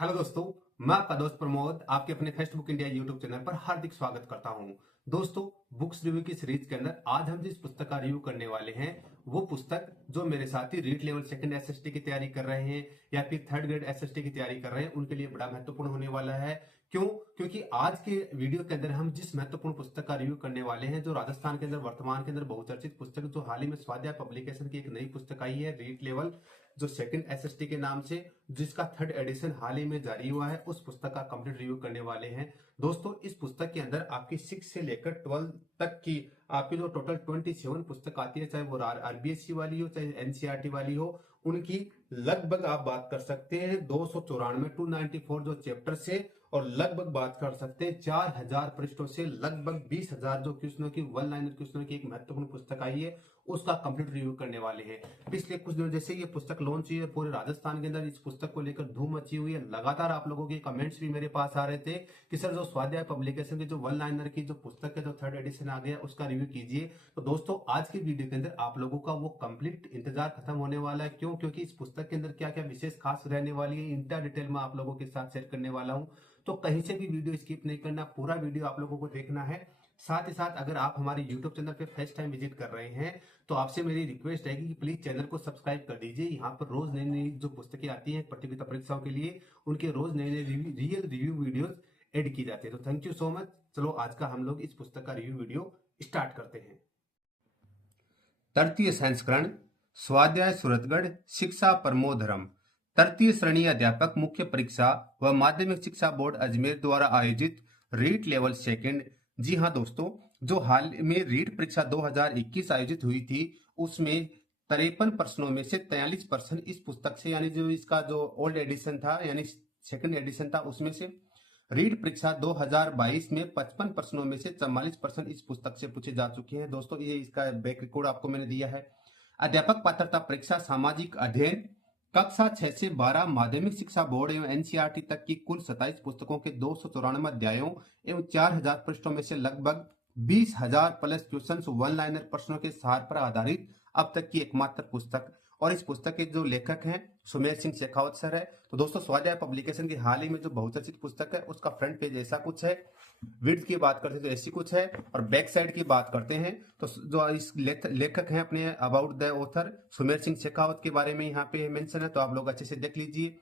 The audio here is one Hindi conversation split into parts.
हेलो दोस्तों, मैं आपका दोस्त प्रमोद आपके अपने फेस्टबुक इंडिया यूट्यूब चैनल पर हार्दिक स्वागत करता हूं। दोस्तों, बुक्स रिव्यू की सीरीज के अंदर आज हम जिस पुस्तक का रिव्यू करने वाले हैं वो पुस्तक जो मेरे साथी रीट लेवल सेकंड एसएसटी की तैयारी कर रहे हैं या फिर थर्ड ग्रेड एसएसटी की तैयारी कर रहे हैं उनके लिए बड़ा महत्वपूर्ण होने वाला है। क्यों? क्योंकि आज के वीडियो के अंदर हम जिस महत्वपूर्ण पुस्तक का रिव्यू करने वाले हैं जो राजस्थान के अंदर वर्तमान के अंदर बहुचर्चित पुस्तक जो हाल ही में स्वाध्याय पब्लिकेशन की एक नई पुस्तक आई है रीट लेवल जो सेकंड एसएसटी के नाम से, जिसका थर्ड एडिशन हाल ही में जारी हुआ है, उस पुस्तक का कंप्लीट रिव्यू करने वाले हैं। दोस्तों, इस पुस्तक के अंदर आपकी 6 से लेकर 12 तक की आपकी जो टोटल 27 पुस्तक आती है, चाहे वो आरबीएससी वाली हो चाहे एनसीईआरटी वाली हो, उनकी लगभग आप बात कर सकते हैं 294 294 जो चैप्टर से, और लगभग बात कर सकते हैं 4000 पृष्ठों से लगभग 20,000 जो क्वेश्चनों की वन लाइनर क्वेश्चनों की एक महत्वपूर्ण पुस्तक आई है, उसका कंप्लीट रिव्यू करने वाले हैं। पिछले कुछ दिनों जैसे ये पुस्तक लॉन्च हुई है, पूरे राजस्थान के अंदर इस पुस्तक को लेकर धूम मची हुई है। लगातार आप लोगों के कमेंट्स भी मेरे पास आ रहे थे कि सर जो स्वाध्याय पब्लिकेशन की जो वन लाइनर की जो पुस्तक है जो थर्ड एडिशन आ गया उसका रिव्यू कीजिए। तो दोस्तों, आज की वीडियो के अंदर आप लोगों का वो कंप्लीट इंतजार खत्म होने वाला है। क्यों? क्योंकि इस पुस्तक के अंदर क्या क्या विशेष खास रहने वाली है इंटा डिटेल में आप लोगों के साथ शेयर करने वाला हूँ। तो कहीं से भी वीडियो स्किप नहीं करना, पूरा वीडियो आप लोगों को देखना है। साथ ही साथ अगर आप हमारे YouTube चैनल पे फर्स्ट टाइम विजिट कर रहे हैं तो आपसे मेरी रिक्वेस्ट है कि प्लीज चैनल को सब्सक्राइब कर दीजिए। यहाँ पर रोज नई नई जो पुस्तकें आती हैं प्रतियोगिता परीक्षाओं के लिए, उनके रोज नए नए रियल रिव्यू वीडियोस एड की जाती है। तो थैंक यू सो मच। चलो आज का हम लोग इस पुस्तक का रिव्यू वीडियो स्टार्ट करते हैं। तृतीय संस्करण स्वाध्याय सूरतगढ़ शिक्षा परमोधर्म तृतीय श्रेणी अध्यापक मुख्य परीक्षा व माध्यमिक शिक्षा बोर्ड अजमेर द्वारा आयोजित रीट लेवल सेकंड। जी हाँ दोस्तों, जो हाल में रीट परीक्षा 2021 आयोजित हुई थी उसमें 53 प्रश्नों में से 43% इस पुस्तक से, यानी जो इसका जो ओल्ड एडिशन था यानी सेकंड एडिशन था उसमें से। रीट परीक्षा 2022 में 55 प्रश्नों में से 44% इस पुस्तक से पूछे जा चुके हैं। दोस्तों, ये इसका बैक रिकॉर्ड आपको मैंने दिया है। अध्यापक पात्रता परीक्षा सामाजिक अध्ययन कक्षा 6 से 12 माध्यमिक शिक्षा बोर्ड एवं एनसीईआरटी तक की कुल 27 पुस्तकों के 294 अध्यायों एवं 4000 पृष्ठों में से लगभग 20,000 प्लस क्वेश्चन वन लाइनर प्रश्नों के सार पर आधारित अब तक की एकमात्र पुस्तक। और इस पुस्तक के जो लेखक हैं सुमेर सिंह शेखावत सर है। तो दोस्तों, स्वाध्याय पब्लिकेशन की हाल ही में जो बहुचर्चित पुस्तक है उसका फ्रंट पेज ऐसा कुछ है, विड्थ की बात करते हैं तो ऐसी कुछ है, और बैक साइड की बात करते हैं तो जो इस लेखक हैं अपने about the author Sumer Singh Shekhawat के बारे में यहाँ पे मेंशन है, तो आप लोग अच्छे से देख लीजिए।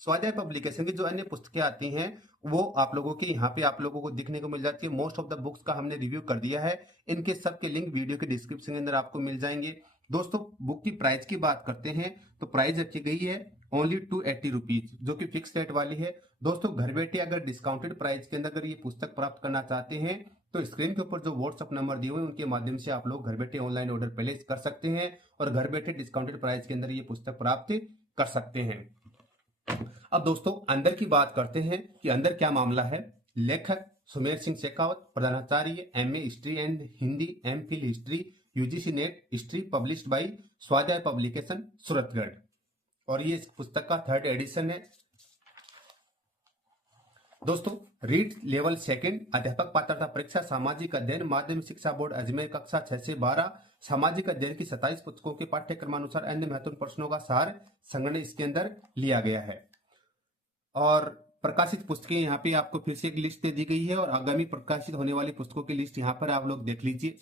स्वाध्याय पब्लिकेशन की जो अन्य पुस्तकें आती हैं वो आप लोगों के यहाँ पे आप लोगों को दिखने को मिल जाती है। मोस्ट ऑफ द बुक्स का हमने रिव्यू कर दिया है, इनके सबके लिंक वीडियो के डिस्क्रिप्शन के अंदर आपको मिल जाएंगे। दोस्तों, बुक की प्राइस की बात करते हैं तो प्राइस रखी गई है ओनली 280 रुपीज, जो कि फिक्स रेट वाली है। दोस्तों, घर बैठे अगर डिस्काउंटेड प्राइस के अंदर अगर ये पुस्तक प्राप्त करना चाहते हैं तो स्क्रीन के ऊपर जो व्हाट्सएप नंबर दिए हुए हैं उनके माध्यम से आप लोग घर बैठे ऑनलाइन ऑर्डर प्लेस कर सकते हैं और घर बैठे डिस्काउंटेड प्राइस के अंदर ये पुस्तक प्राप्त कर सकते हैं। अब दोस्तों, अंदर की बात करते हैं कि अंदर क्या मामला है। लेखक सुमेर सिंह शेखावत, प्रधानाचार्य MA history and Hindi, MPhil history, UGC net history, published by स्वाध्याय पब्लिकेशन सूरतगढ़, और ये इस पुस्तक का थर्ड एडिशन है। दोस्तों, रीट लेवल सेकंड अध्यापक पात्रता परीक्षा सामाजिक अध्ययन माध्यमिक शिक्षा बोर्ड अजमेर कक्षा 6 से 12 सामाजिक अध्ययन की 27 पुस्तकों के पाठ्यक्रमानुसार अन्य महत्वपूर्ण प्रश्नों का सार संग्रह इसके अंदर लिया गया है। और प्रकाशित पुस्तकें यहाँ पे आपको फिर से एक लिस्ट दे दी गई है, और आगामी प्रकाशित होने वाली पुस्तकों की लिस्ट यहाँ पर आप लोग देख लीजिए।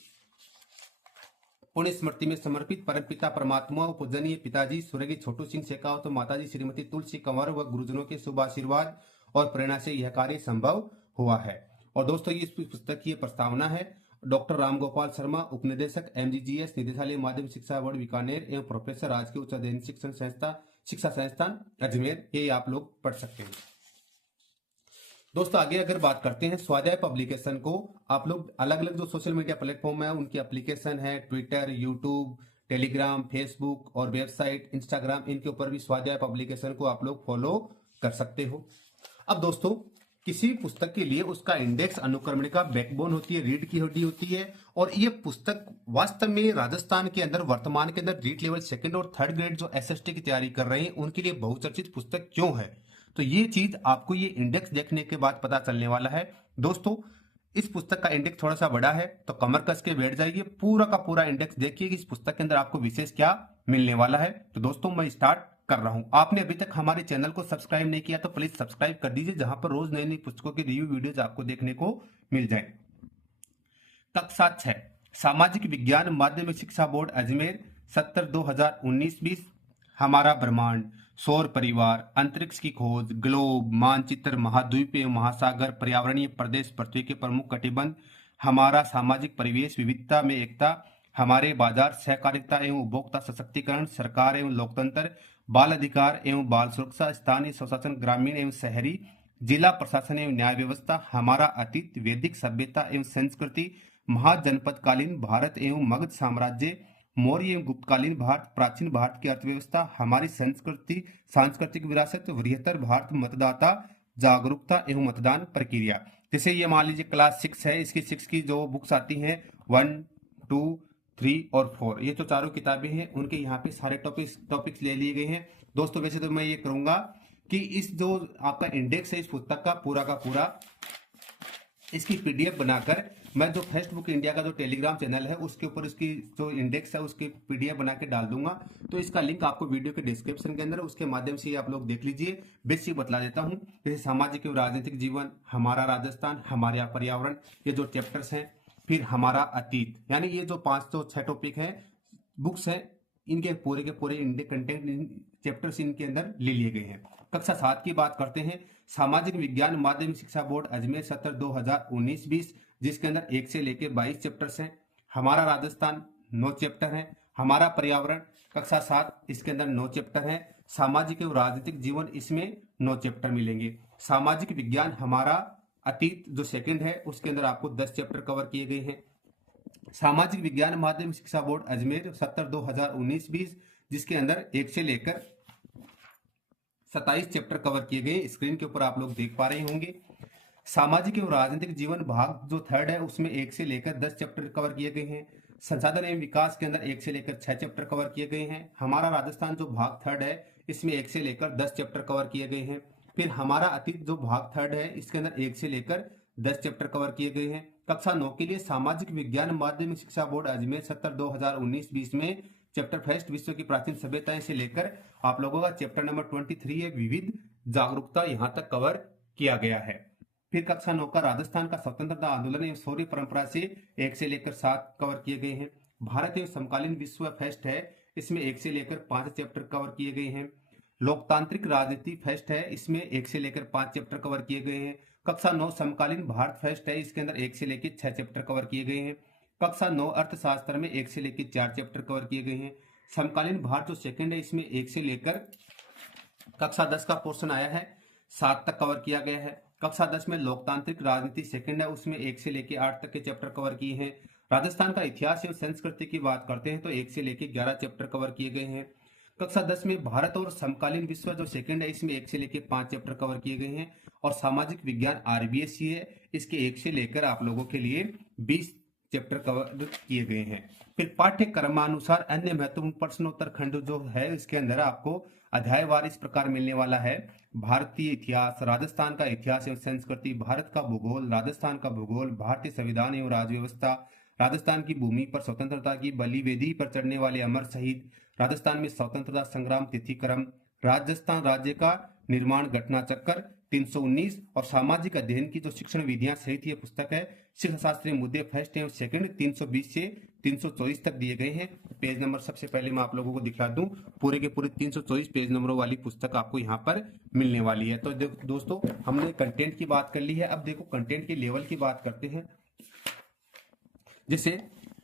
पुण्य स्मृति में समर्पित परमपिता परमात्मा व पूजनीय पिताजी स्वर्गीय छोटू सिंह शेखावत और माताजी श्रीमती तुलसी कंवर व गुरुजनों के शुभ आशीर्वाद और प्रेरणा से यह कार्य संभव हुआ है। और दोस्तों, ये इस पुस्तक की प्रस्तावना है डॉक्टर रामगोपाल शर्मा, उपनिदेशक एमजीजीएस निदेशालय माध्यमिक शिक्षा बोर्ड बीकानेर एवं प्रोफेसर राजकीय उच्च अध्ययन शिक्षा संस्थान अजमेर। ये आप लोग पढ़ सकते हैं। दोस्तों, आगे अगर बात करते हैं स्वाध्याय पब्लिकेशन को, आप लोग अलग अलग जो सोशल मीडिया प्लेटफॉर्म है उनकी एप्लीकेशन है, ट्विटर, यूट्यूब, टेलीग्राम, फेसबुक और वेबसाइट इंस्टाग्राम, इनके ऊपर भी स्वाध्याय पब्लिकेशन को आप लोग फॉलो कर सकते हो। अब दोस्तों, किसी पुस्तक के लिए उसका इंडेक्स अनुक्रमणिका बैकबोन होती है, रीढ़ की हड्डी होती है, और ये पुस्तक वास्तव में राजस्थान के अंदर वर्तमान के अंदर रीट लेवल सेकंड और थर्ड ग्रेड जो एसएसटी की तैयारी कर रहे हैं उनके लिए बहुचर्चित पुस्तक क्यों है, तो ये चीज आपको ये इंडेक्स देखने के बाद पता चलने वाला है। दोस्तों, इस पुस्तक का इंडेक्स थोड़ा सा बड़ा है तो कमर कस के बैठ जाइए, पूरा का पूरा इंडेक्स देखिए कि इस पुस्तक के अंदर आपको विशेष क्या मिलने वाला है। तो दोस्तों, मैं स्टार्ट कर रहा हूं। आपने अभी तक हमारे चैनल को सब्सक्राइब नहीं किया तो प्लीज सब्सक्राइब कर दीजिए, जहां पर रोज नई नई पुस्तकों की रिव्यू वीडियोज आपको देखने को मिल जाए। कक्षा 6 सामाजिक विज्ञान माध्यमिक शिक्षा बोर्ड अजमेर 70/2019-20। हमारा ब्रह्मांड, सौर परिवार, अंतरिक्ष की खोज, ग्लोब, मानचित्र, महाद्वीप एवं महासागर, पर्यावरणीय प्रदेश, पृथ्वी के प्रमुख कटिबंध, हमारा सामाजिक परिवेश, विविधता में एकता, हमारे बाजार, सहकारिता एवं उपभोक्ता सशक्तिकरण, सरकार एवं लोकतंत्र, बाल अधिकार एवं बाल सुरक्षा, स्थानीय स्वशासन, ग्रामीण एवं शहरी, जिला प्रशासन एवं न्याय व्यवस्था, हमारा अतीत, वैदिक सभ्यता एवं संस्कृति, महाजनपदकालीन भारत एवं मगध साम्राज्य, मौर्य एवं गुप्तकालीन भारत, प्राचीन भारत की अर्थव्यवस्था, हमारी संस्कृति, सांस्कृतिक विरासत, वृहत्तर भारत, मतदाता जागरूकता एवं मतदान प्रक्रिया। जैसे ये मान लीजिए क्लास 6 है, इसकी 6 की जो बुक्स आती हैं 1, 2, 3 और 4, ये जो चारों किताबें हैं उनके यहाँ पे सारे टॉपिक्स ले लिए गए हैं। दोस्तों वैसे तो मैं ये करूंगा कि इस जो आपका इंडेक्स है इस पुस्तक का पूरा इसकी पीडीएफ बनाकर मैं जो फर्स्ट बुक इंडिया का जो टेलीग्राम चैनल है उसके ऊपर इसकी जो इंडेक्स है उसकी पीडीएफ बना के डाल दूंगा। तो इसका लिंक आपको वीडियो के डिस्क्रिप्शन के अंदर, उसके माध्यम से आप लोग देख लीजिए। बेसिक बतला देता हूँ, जैसे सामाजिक एवं राजनीतिक जीवन, हमारा राजस्थान, हमारे यहाँ पर्यावरण, ये जो चैप्टर्स हैं, फिर हमारा अतीत, यानी ये जो 5 तो 6 टॉपिक है बुक्स है, इनके पूरे कंटेंट चैप्टर्स इनके अंदर ले लिए गए हैं। कक्षा 7 की बात करते हैं। सामाजिक विज्ञान माध्यमिक शिक्षा बोर्ड अजमेर 70/2019-20, जिसके अंदर 1 से लेकर 22 चैप्टर्स हैं। हमारा राजस्थान 9 चैप्टर हैं। हमारा पर्यावरण कक्षा 7, इसके अंदर 9 चैप्टर हैं। सामाजिक एवं राजनीतिक जीवन, इसमें 9 चैप्टर मिलेंगे। सामाजिक विज्ञान हमारा अतीत जो सेकंड है उसके अंदर आपको 10 चैप्टर कवर किए गए हैं। सामाजिक विज्ञान माध्यमिक शिक्षा बोर्ड अजमेर 70/2019-20, जिसके अंदर 1 से लेकर 27 चैप्टर कवर किए गए। स्क्रीन के ऊपर आप लोग देख पा रहे होंगे। सामाजिक एवं राजनीतिक जीवन भाग जो 3rd है उसमें 1 से लेकर 10 चैप्टर कवर किए गए हैं। संसाधन एवं विकास के अंदर 1 से लेकर 6 चैप्टर कवर किए गए हैं। हमारा राजस्थान जो भाग 3rd है इसमें 1 से लेकर 10 चैप्टर कवर किए गए हैं। फिर हमारा अतीत जो भाग 3rd है इसके अंदर 1 से लेकर 10 चैप्टर कवर किए गए हैं। कक्षा 9 के लिए सामाजिक विज्ञान माध्यमिक शिक्षा बोर्ड अजमेर 70/2019-20 में चैप्टर फर्स्ट विश्व की प्राचीन सभ्यताएं से लेकर आप लोगों का चैप्टर नंबर 23 है विविध जागरूकता, यहां तक कवर किया गया है। फिर कक्षा 9 का राजस्थान का स्वतंत्रता आंदोलन एवं शौर्य परंपरा से 1 से लेकर 7 कवर किए गए हैं। भारत एवं समकालीन विश्व फर्स्ट है, इसमें 1 से लेकर 5 चैप्टर कवर किए गए हैं। लोकतांत्रिक राजनीति फर्स्ट है, इसमें 1 से लेकर 5 चैप्टर कवर किए गए हैं। कक्षा 9 समकालीन भारत फर्स्ट है, इसके अंदर 1 से लेकर 6 चैप्टर कवर किए गए हैं। कक्षा 9 अर्थशास्त्र में 1 से लेकर 4 चैप्टर कवर किए गए हैं। समकालीन भारत जो सेकंड है इसमें 1 से लेकर कक्षा 10 का पोर्शन आया है 7 तक कवर किया गया है। कक्षा 10 में लोकतांत्रिक राजनीति सेकंड है, उसमें 1 से लेकर 8 तक के चैप्टर कवर किए हैं। राजस्थान का इतिहास एवं संस्कृति की बात करते हैं तो 1 से लेकर 11 चैप्टर कवर किए गए हैं। कक्षा 10 में भारत और समकालीन विश्व जो सेकंड है इसमें 1 से लेकर 5 चैप्टर कवर किए गए हैं। और सामाजिक विज्ञान आरबीएससी है, इसके 1 से लेकर आप लोगों के लिए 20 चैप्टर कवर किए गए हैं। फिर पाठ्यक्रमानुसार अन्य महत्वपूर्ण प्रश्नोत्तर खंड जो है इसके अंदर आपको अध्यायवार इस प्रकार मिलने वाला है। भारतीय इतिहास, राजस्थान का इतिहास एवं संस्कृति, भारत का भूगोल, राजस्थान का भूगोल, भारतीय संविधान एवं राज्य व्यवस्था, राजस्थान की भूमि पर स्वतंत्रता की बलिवेदी पर चढ़ने वाले अमर शहीद, राजस्थान में स्वतंत्रता संग्राम तिथिक्रम, राजस्थान राज्य का निर्माण घटना चक्र 319 और सामाजिक अध्ययन की जो शिक्षण विधियां सहित ये पुस्तक है। शिक्षा शास्त्रीय मुद्दे फर्स्ट एवं सेकंड 320 से 324 तक दिए गए हैं। पेज नंबर सबसे पहले मैं आप लोगों को दिखा दूं, पूरे के पूरे 324 पेज नंबरों वाली पुस्तक आपको यहाँ पर मिलने वाली है। तो दोस्तों हमने कंटेंट की बात कर ली है, अब देखो कंटेंट के लेवल की बात करते हैं। जैसे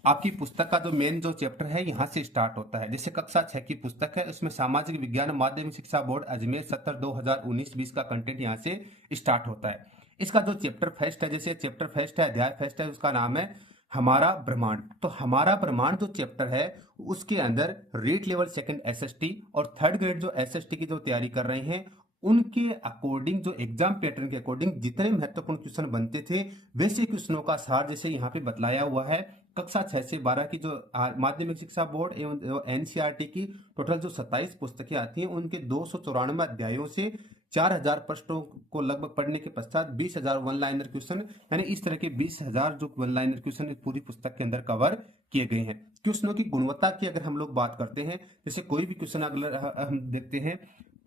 आपकी पुस्तक का जो मेन जो चैप्टर है यहाँ से स्टार्ट होता है। जैसे कक्षा 6 की पुस्तक है, उसमें सामाजिक विज्ञान माध्यमिक शिक्षा बोर्ड अजमेर 70/2019-20 का कंटेंट यहाँ से स्टार्ट होता है। इसका जो चैप्टर फर्स्ट है, जैसे चैप्टर फर्स्ट है, अध्याय फर्स्ट है, उसका नाम है हमारा ब्रह्मांड। तो हमारा ब्रह्मांड जो चैप्टर है उसके अंदर रीट लेवल सेकंड एसएसटी और 3rd ग्रेड जो एसएसटी की जो तैयारी कर रहे हैं उनके अकॉर्डिंग, जो एग्जाम पैटर्न के अकॉर्डिंग जितने महत्वपूर्ण क्वेश्चन बनते थे वैसे क्वेश्चनों का सार जैसे यहाँ पे बतलाया हुआ है। कक्षा 6 से 12 की जो माध्यमिक शिक्षा बोर्ड एवं एनसीईआरटी की टोटल जो 27 पुस्तकें आती हैं उनके 294 अध्यायों से 4000 प्रश्नों को लगभग पढ़ने के पश्चात 20,000 वन लाइनर क्वेश्चन, यानी इस तरह के 20,000 जो वन लाइनर क्वेश्चन पूरी पुस्तक के अंदर कवर किए गए हैं। क्वेश्चनों की गुणवत्ता की अगर हम लोग बात करते हैं, जैसे कोई भी क्वेश्चन अगर हम देखते हैं,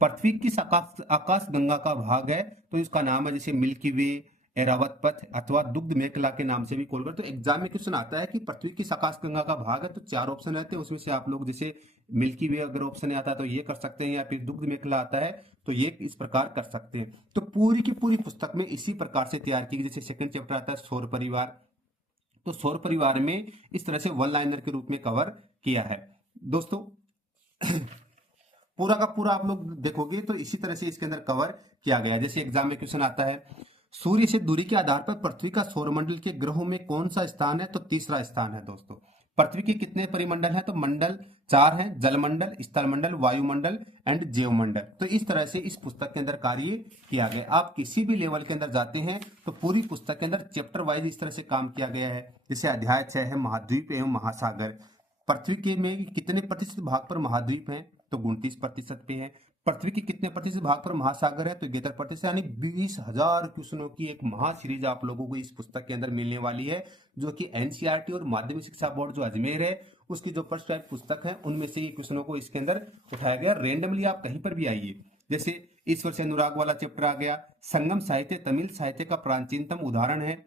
पृथ्वी किस आकाश गंगा का भाग है, तो इसका नाम है जैसे मिल्की वे, एरावत पथ अथवा दुग्ध मेखला के नाम से भी कॉल कर। तो एग्जाम में क्वेश्चन आता है कि पृथ्वी किस आकाश गंगा का भाग है, तो 4 ऑप्शन रहते हैं, उसमें से आप लोग जैसे मिल्की वे अगर ऑप्शन आता है तो ये कर सकते हैं, या फिर दुग्ध मेखला आता है तो ये इस प्रकार कर सकते हैं। तो पूरी की पूरी पुस्तक में इसी प्रकार से तैयार की गई। जैसे सेकंड चैप्टर आता है सौर परिवार, तो सौर परिवार में इस तरह से वन लाइनर के रूप में कवर किया है। दोस्तों पूरा का पूरा आप लोग देखोगे तो इसी तरह से इसके अंदर कवर किया गया है। जैसे एग्जाम में क्वेश्चन आता है, सूर्य से दूरी के आधार पर पृथ्वी का सौरमंडल के ग्रहों में कौन सा स्थान है, तो तीसरा स्थान है। दोस्तों पृथ्वी के कितने परिमंडल हैं, तो मंडल 4 हैं, जलमंडल, स्थलमंडल, वायुमंडल एंड जैवमंडल। तो इस तरह से इस पुस्तक के अंदर कार्य किया गया। आप किसी भी लेवल के अंदर जाते हैं तो पूरी पुस्तक के अंदर चैप्टर वाइज इस तरह से काम किया गया है। जैसे अध्याय 6 है महाद्वीप एवं महासागर। पृथ्वी के में कितने प्रतिशत भाग पर महाद्वीप हैं, तो 29% पे है। पृथ्वी के कितने प्रतिशत भाग पर महासागर है, तो 73%। यानी 20,000 क्वेश्चनों की एक महासीरीज आप लोगों को इस पुस्तक के अंदर मिलने वाली है, जो कि एनसीईआरटी और माध्यमिक शिक्षा बोर्ड जो अजमेर है उसकी जो फर्स्ट टाइप पुस्तक है उनमें से ये क्वेश्चनों को इसके अंदर उठाया गया। रेंडमली आप कहीं पर भी आइए, जैसे ईश्वर से अनुराग वाला चैप्टर आ गया। संगम साहित्य तमिल साहित्य का प्राचीनतम उदाहरण है।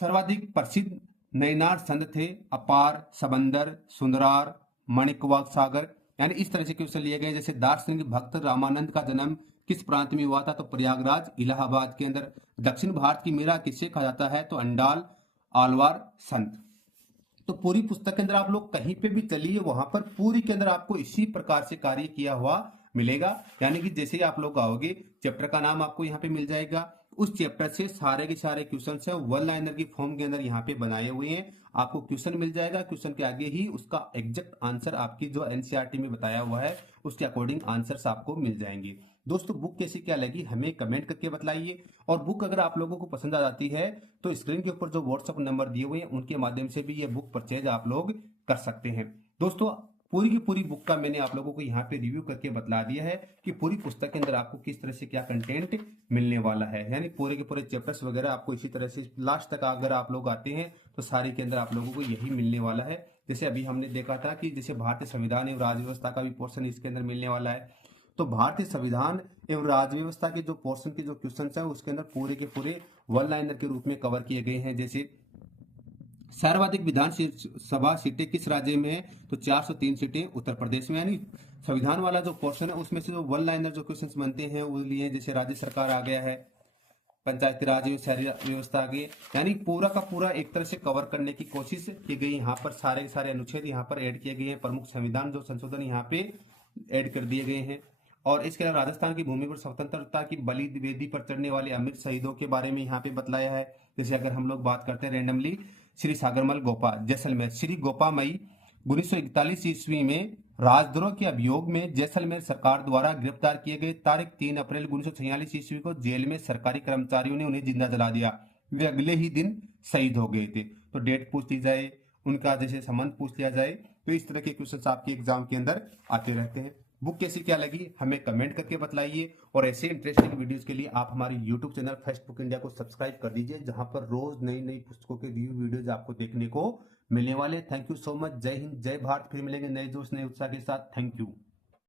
सर्वाधिक प्रसिद्ध नैनार संत थे अपार, सबंदर, सुंदरार, मणिकवाग सागर। यानी इस तरह से क्वेश्चन लिए गए। जैसे दार्शनिक भक्त रामानंद का जन्म किस प्रांत में हुआ था, तो प्रयागराज इलाहाबाद के अंदर। दक्षिण भारत की मीरा किससे कहा जाता है, तो अंडाल आलवार संत। तो पूरी पुस्तक के अंदर आप लोग कहीं पे भी चलिए, वहां पर पूरी के अंदर आपको इसी प्रकार से कार्य किया हुआ मिलेगा। यानी कि जैसे ही आप लोग आओगे, चैप्टर का नाम आपको यहाँ पे मिल जाएगा, उस चैप्टर से सारे के सारे क्वेश्चन है वन लाइनर की फॉर्म के अंदर यहाँ पे बनाए हुए हैं। आपको क्वेश्चन मिल जाएगा, क्वेश्चन के आगे ही उसका एग्जैक्ट आंसर आपकी जो एनसीईआरटी में बताया हुआ है उसके अकॉर्डिंग आंसर्स आपको मिल जाएंगे। दोस्तों बुक कैसी क्या लगी हमें कमेंट करके बताइए, और बुक अगर आप लोगों को पसंद आ जाती है तो स्क्रीन के ऊपर जो व्हाट्सएप नंबर दिए हुए हैं उनके माध्यम से भी ये बुक परचेज आप लोग कर सकते हैं। दोस्तों पूरी की पूरी बुक का मैंने आप लोगों को यहाँ पे रिव्यू करके बतला दिया है कि पूरी पुस्तक के अंदर आपको किस तरह से क्या कंटेंट मिलने वाला है। यानी पूरे के पूरे चैप्टर्स वगैरह आपको इसी तरह से लास्ट तक अगर आप लोग आते हैं तो सारे के अंदर आप लोगों को यही मिलने वाला है। जैसे अभी हमने देखा था कि जैसे भारतीय संविधान एवं राज्य व्यवस्था का भी पोर्शन इसके अंदर मिलने वाला है। तो भारतीय संविधान एवं राज्य व्यवस्था के जो पोर्शन के जो क्वेश्चन है उसके अंदर पूरे के पूरे वन लाइनर के रूप में कवर किए गए हैं। जैसे सर्वाधिक विधानसभा सीटें किस राज्य में है, तो 403 सीटें उत्तर प्रदेश में। यानी संविधान वाला जो पोर्शन है उसमें से जो वन लाइनर जो क्वेश्चंस बनते हैं वो लिए, जैसे राज्य सरकार आ गया है, पंचायती राज एवं शहरी व्यवस्था आ गई। यानी पूरा का पूरा एक तरह से कवर करने की कोशिश की गई। यहाँ पर सारे के सारे अनुच्छेद यहाँ पर ऐड किए गए हैं, प्रमुख संविधान जो संशोधन यहाँ पे ऐड कर दिए गए हैं। और इसके अलावा राजस्थान की भूमि पर स्वतंत्रता की बलि वेदी पर चढ़ने वाले अमृत शहीदों के बारे में यहाँ पे बतलाया है। जैसे अगर हम लोग बात करते हैं रेंडमली, श्री सागरमल गोपा जैसलमेर, श्री गोपा मई 1941 ईस्वी में राजद्रोह के अभियोग में जैसलमेर सरकार द्वारा गिरफ्तार किए गए। तारीख 3 अप्रैल 1946 ईस्वी को जेल में सरकारी कर्मचारियों ने उन्हें जिंदा जला दिया। वे अगले ही दिन शहीद हो गए थे। तो डेट पूछ ली जाए, उनका जैसे संबंध पूछ लिया जाए, तो इस तरह के क्वेश्चन आपके एग्जाम के अंदर आते रहते हैं। बुक कैसी क्या लगी हमें कमेंट करके बताइए, और ऐसे इंटरेस्टिंग वीडियोस के लिए आप हमारे YouTube channel first book India को सब्सक्राइब कर दीजिए, जहां पर रोज नई नई पुस्तकों के रिव्यू वीडियोज आपको देखने को मिलने वाले। Thank you so much. जय हिंद, जय भारत। फिर मिलेंगे नए जोश नए उत्साह के साथ। Thank you.